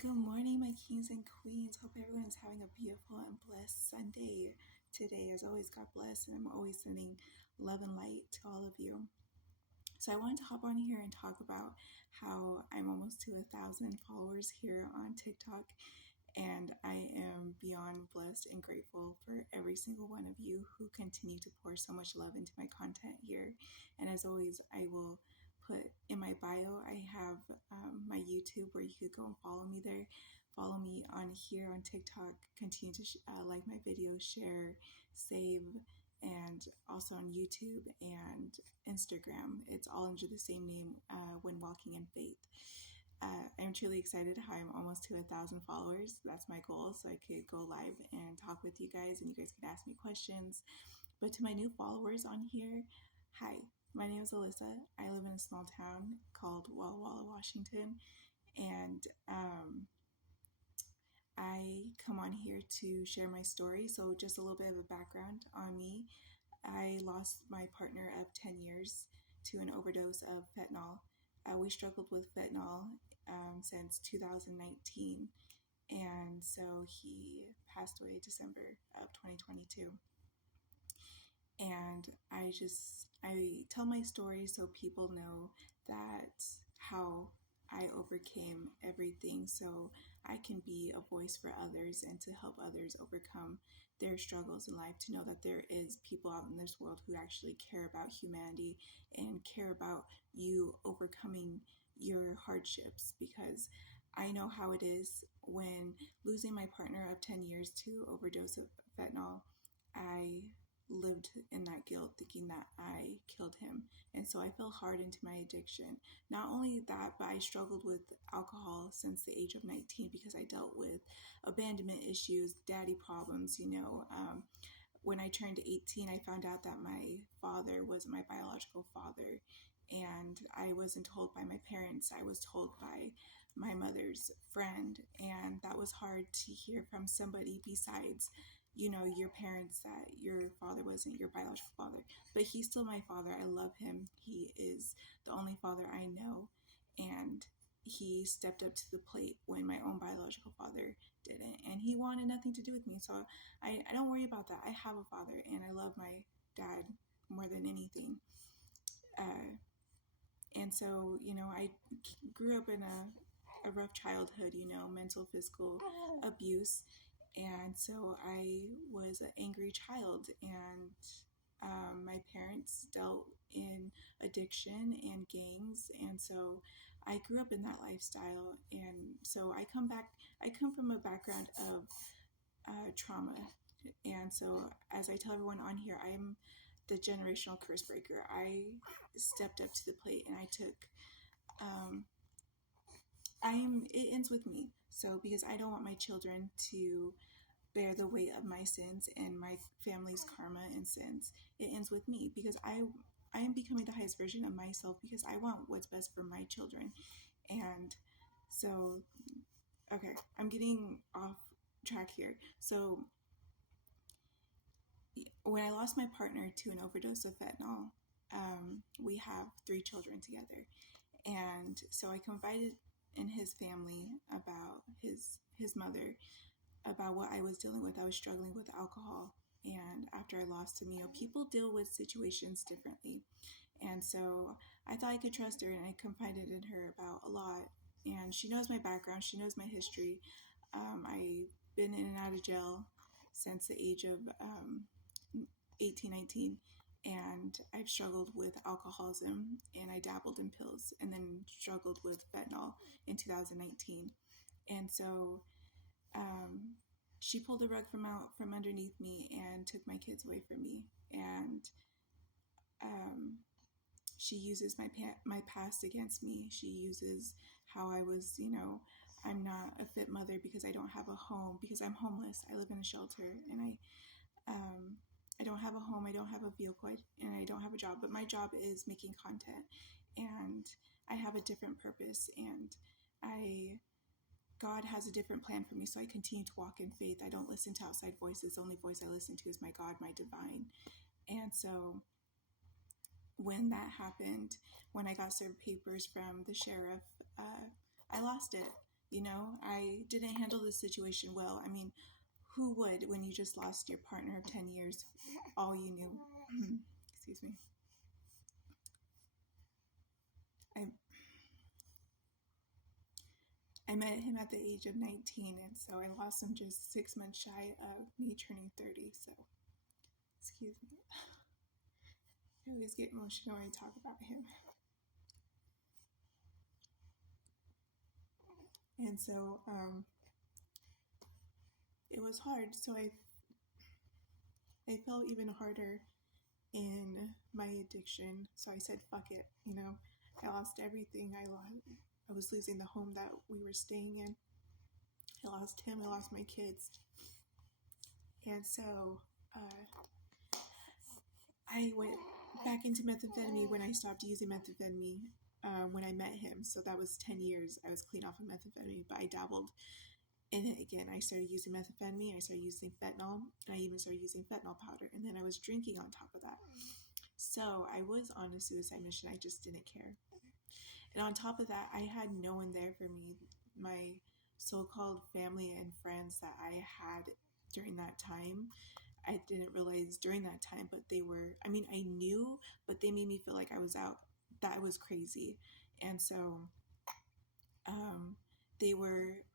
Good morning, my kings and queens. Hope everyone is having a beautiful and blessed Sunday today. As always, God bless, and I'm always sending love and light to all of you. So I wanted to hop on here and talk about how I'm almost to 1,000 followers here on TikTok, and I am beyond blessed and grateful for every single one of you who continue to pour so much love into my content here. And as always, I will put in my bio, I have my YouTube where you could go and follow me there. Follow me on here on TikTok. Continue to like my videos, share, save, and also on YouTube and Instagram. It's all under the same name, When Walking in Faith. I'm truly excited how I'm almost to 1,000 followers. That's my goal, so I could go live and talk with you guys, and you guys could ask me questions. But to my new followers on here, hi, my name is Alyssa. I live in a small town called Walla Walla, Washington, and I come on here to share my story. So just a little bit of a background on me. I lost my partner of 10 years to an overdose of fentanyl. We struggled with fentanyl since 2019, and so he passed away December of 2022. And I tell my story so people know that how I overcame everything, so I can be a voice for others and to help others overcome their struggles in life, to know that there is people out in this world who actually care about humanity and care about you overcoming your hardships, because I know how it is when losing my partner of 10 years to overdose of fentanyl. I lived in that guilt thinking that I killed him. And so I fell hard into my addiction. Not only that, but I struggled with alcohol since the age of 19 because I dealt with abandonment issues, daddy problems, when I turned 18, I found out that my father wasn't my biological father. And I wasn't told by my parents, I was told by my mother's friend. And that was hard to hear from somebody besides, your parents, that your father wasn't your biological father. But he's still my father. I love him. He is the only father I know. And he stepped up to the plate when my own biological father didn't. And he wanted nothing to do with me. So I don't worry about that. I have a father and I love my dad more than anything. And so, I grew up in a rough childhood, mental, physical abuse. And so I was an angry child, and my parents dealt in addiction and gangs. And so I grew up in that lifestyle. And so I come from a background of trauma. And so, as I tell everyone on here, I'm the generational curse breaker. I stepped up to the plate and I took, it ends with me. So, because I don't want my children to bear the weight of my sins and my family's karma and sins, it ends with me, because I am becoming the highest version of myself because I want what's best for my children. And so, okay, I'm getting off track here. So, when I lost my partner to an overdose of fentanyl, we have 3 children together. And so I confided in his family about his mother, about what I was dealing with. I was struggling with alcohol. And after I lost him, people deal with situations differently. And so I thought I could trust her, and I confided in her about a lot. And she knows my background. She knows my history. I've been in and out of jail since the age of 18, 19, and I've struggled with alcoholism, and I dabbled in pills, and then struggled with fentanyl in 2019. And so she pulled the rug from underneath me and took my kids away from me. And she uses my past against me. She uses how I was, I'm not a fit mother because I don't have a home, because I'm homeless. I live in a shelter, and I don't have a home, I don't have a vehicle, and I don't have a job. But my job is making content, and I have a different purpose, and God has a different plan for me. So I continue to walk in faith. I don't listen to outside voices. The only voice I listen to is my God, my divine. And so when that happened, when I got served papers from the sheriff, I lost it. You know, I didn't handle the situation well. I mean, who would when you just lost your partner of 10 years, all you knew? Excuse me. I, I met him at the age of 19, and so I lost him just 6 months shy of me turning 30. So, excuse me. I always get emotional when I talk about him. And so, it was hard. So I felt even harder in my addiction. So I said, fuck it. You know, I lost everything. I was losing the home that we were staying in. I lost him. I lost my kids. And so I went back into methamphetamine when I stopped using methamphetamine when I met him. So that was 10 years. I was clean off of methamphetamine, but I dabbled in it again. I started using methamphetamine. I started using fentanyl, and I even started using fentanyl powder. And then I was drinking on top of that. So I was on a suicide mission. I just didn't care. And on top of that, I had no one there for me. My so-called family and friends that I had during that time, I didn't realize during that time, but they were, I mean, I knew, but they made me feel like I was out, that I was crazy. And so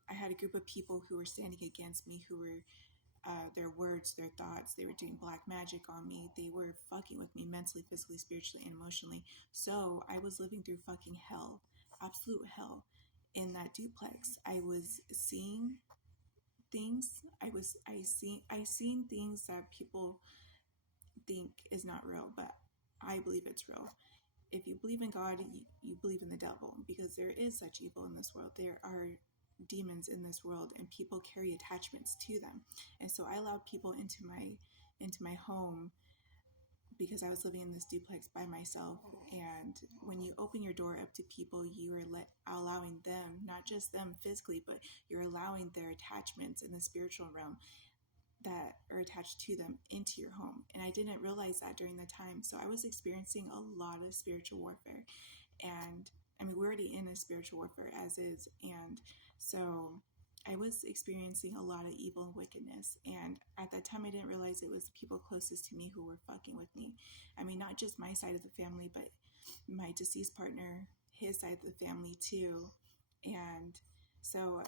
I had a group of people who were standing against me, who were, their words, their thoughts, they were doing black magic on me. They were fucking with me mentally, physically, spiritually, and emotionally. So I was living through fucking hell, absolute hell in that duplex. I was seeing things. I seen things that people think is not real, but I believe it's real. If you believe in God, you believe in the devil, because there is such evil in this world. There are demons in this world, and people carry attachments to them. And so I allowed people into my home because I was living in this duplex by myself. And when you open your door up to people, you are allowing them, not just them physically, but you're allowing their attachments in the spiritual realm that are attached to them into your home. And I didn't realize that during the time. So I was experiencing a lot of spiritual warfare. And I mean, we're already in a spiritual warfare as is. And so I was experiencing a lot of evil and wickedness. And at that time, I didn't realize it was the people closest to me who were fucking with me. I mean, not just my side of the family, but my deceased partner, his side of the family too. And so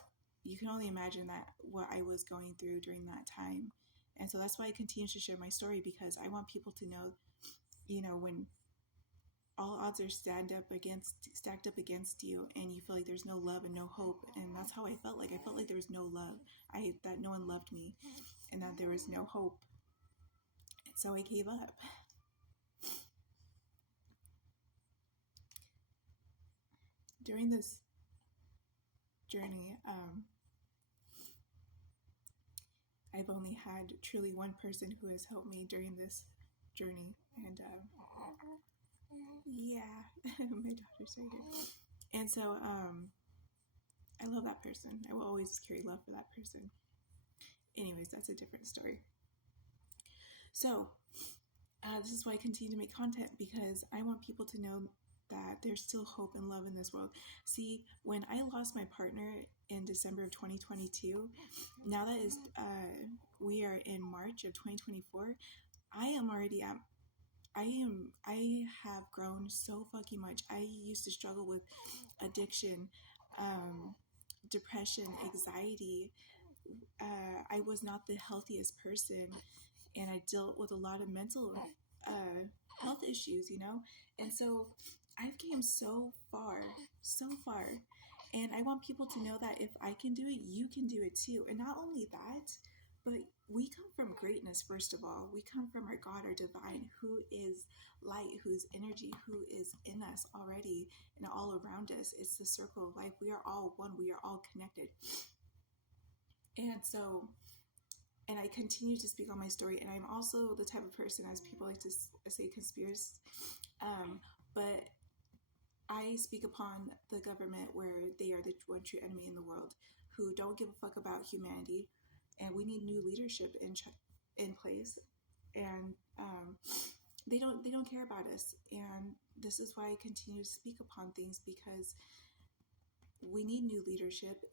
you can only imagine that what I was going through during that time. And so that's why I continue to share my story, because I want people to know, you know, when all odds are stacked up against you, and you feel like there's no love and no hope. And that's how I felt like. I felt like there was no love. That no one loved me, and that there was no hope. And so I gave up. During this journey, I've only had truly one person who has helped me during this journey. And yeah, my daughter's right here. And so I love that person. I will always carry love for that person. Anyways, that's a different story. So this is why I continue to make content, because I want people to know that there's still hope and love in this world. See, when I lost my partner in December of 2022, now that is, we are in March of 2024, I have grown so fucking much. I used to struggle with addiction, depression, anxiety. I was not the healthiest person, and I dealt with a lot of mental health issues, you know? And so I've came so far, so far. And I want people to know that if I can do it, you can do it too. And not only that, but we come from greatness, first of all. We come from our God, our divine, who is light, who is energy, who is in us already and all around us. It's the circle of life. We are all one. We are all connected. And so, and I continue to speak on my story. And I'm also the type of person, as people like to say, conspiracy. But I speak upon the government, where they are the one true enemy in the world, who don't give a fuck about humanity. And we need new leadership in place. And they don't care about us. And this is why I continue to speak upon things, because we need new leadership.